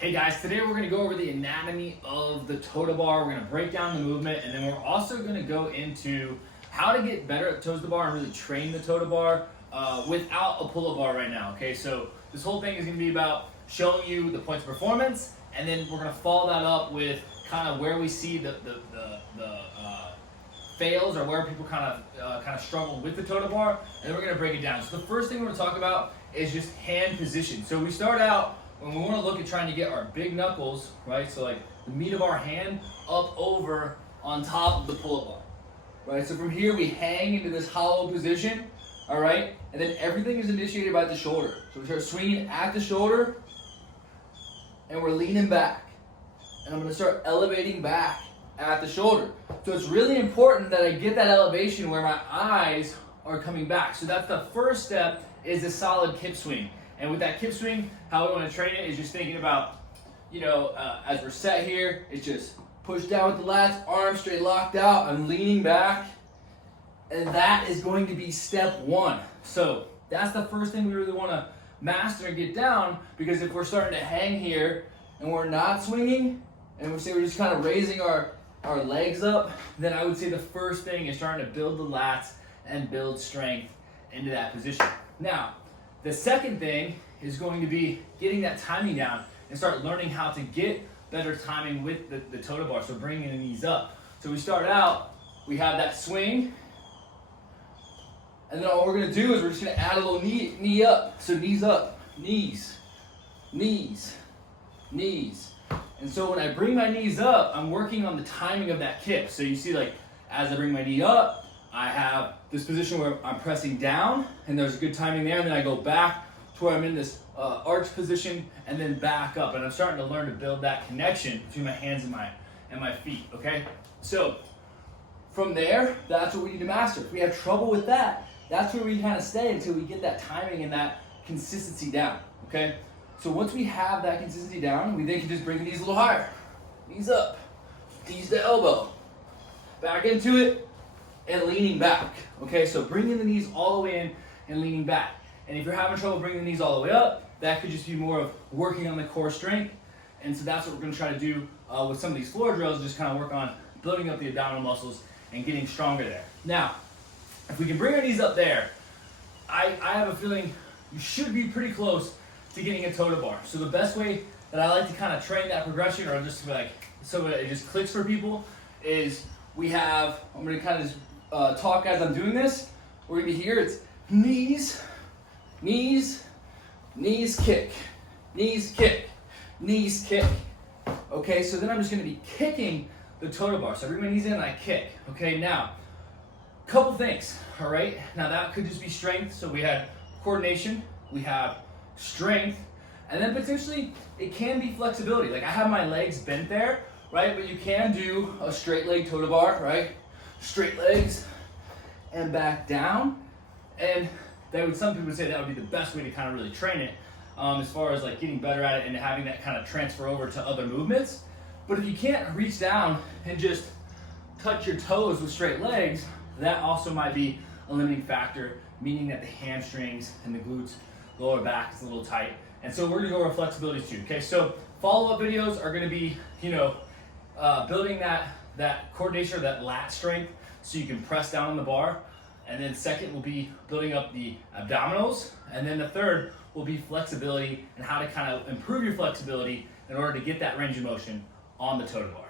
Hey guys, today we're going to go over the anatomy of the toe-to bar. We're going to break down the movement, and then we're also going to go into how to get better at toes to bar and really train the toe to bar without a pull-up bar right now. Okay, so this whole thing is going to be about showing you the points of performance, and then we're going to follow that up with kind of where we see the fails or where people kind of struggle with the toe to bar, and then we're going to break it down. So the first thing we're going to talk about is just hand position. So we start out when we want to look at trying to get our big knuckles, right? So like the meat of our hand up over on top of the pull-up bar, right? So from here we hang into this hollow position, all right? And then everything is initiated by the shoulder. So we start swinging at the shoulder, and we're leaning back. And I'm going to start elevating back at the shoulder. So it's really important that I get that elevation where my eyes are coming back. So that's the first step, is a solid kip swing. And with that kip swing, how we want to train it is just thinking about, as we're set here, it's just push down with the lats, arms straight locked out, I'm leaning back, and that is going to be step one. So that's the first thing we really want to master and get down, because if we're starting to hang here and we're not swinging, and we say we're just kind of raising our legs up, then I would say the first thing is starting to build the lats and build strength into that position. Now, the second thing is going to be getting that timing down and start learning how to get better timing with the toe to bar, so bringing the knees up. So we start out, we have that swing, and then all we're going to do is we're just going to add a little knee up. So knees up, knees, knees, knees. And so when I bring my knees up, I'm working on the timing of that kip. So you see, like, as I bring my knee up, I have this position where I'm pressing down, and there's good timing there, and then I go back to where I'm in this arch position, and then back up, and I'm starting to learn to build that connection between my hands and my feet, okay? So from there, that's what we need to master. If we have trouble with that, that's where we kind of stay until we get that timing and that consistency down, okay? So once we have that consistency down, we then can just bring the knees a little higher. Knees up, knees to elbow, back into it, and leaning back, okay? So bringing the knees all the way in and leaning back. And if you're having trouble bringing the knees all the way up, that could just be more of working on the core strength. And so that's what we're gonna try to do with some of these floor drills, just kind of work on building up the abdominal muscles and getting stronger there. Now, if we can bring our knees up there, I have a feeling you should be pretty close to getting a toe to bar. So the best way that I like to kind of train that progression, or just like, so it just clicks for people, is we have, I'm gonna kind of just talk as I'm doing this. We're gonna be here, it's knees, knees, knees kick, knees kick, knees kick. Okay, so then I'm just gonna be kicking the toe to bar. So I bring my knees in and I kick. Okay, now, couple things, all right? Now that could just be strength. So we had coordination, we have strength, and then potentially it can be flexibility. Like I have my legs bent there, right? But you can do a straight leg toe to bar, right? Straight legs and back down. And some people would say that would be the best way to kind of really train it, as far as like getting better at it and having that kind of transfer over to other movements. But if you can't reach down and just touch your toes with straight legs, that also might be a limiting factor, meaning that the hamstrings and the glutes, lower back is a little tight. And so we're gonna go over flexibility too, okay? So follow-up videos are gonna be, building that coordination or that lat strength so you can press down on the bar. And then second will be building up the abdominals. And then the third will be flexibility and how to kind of improve your flexibility in order to get that range of motion on the toe to bar.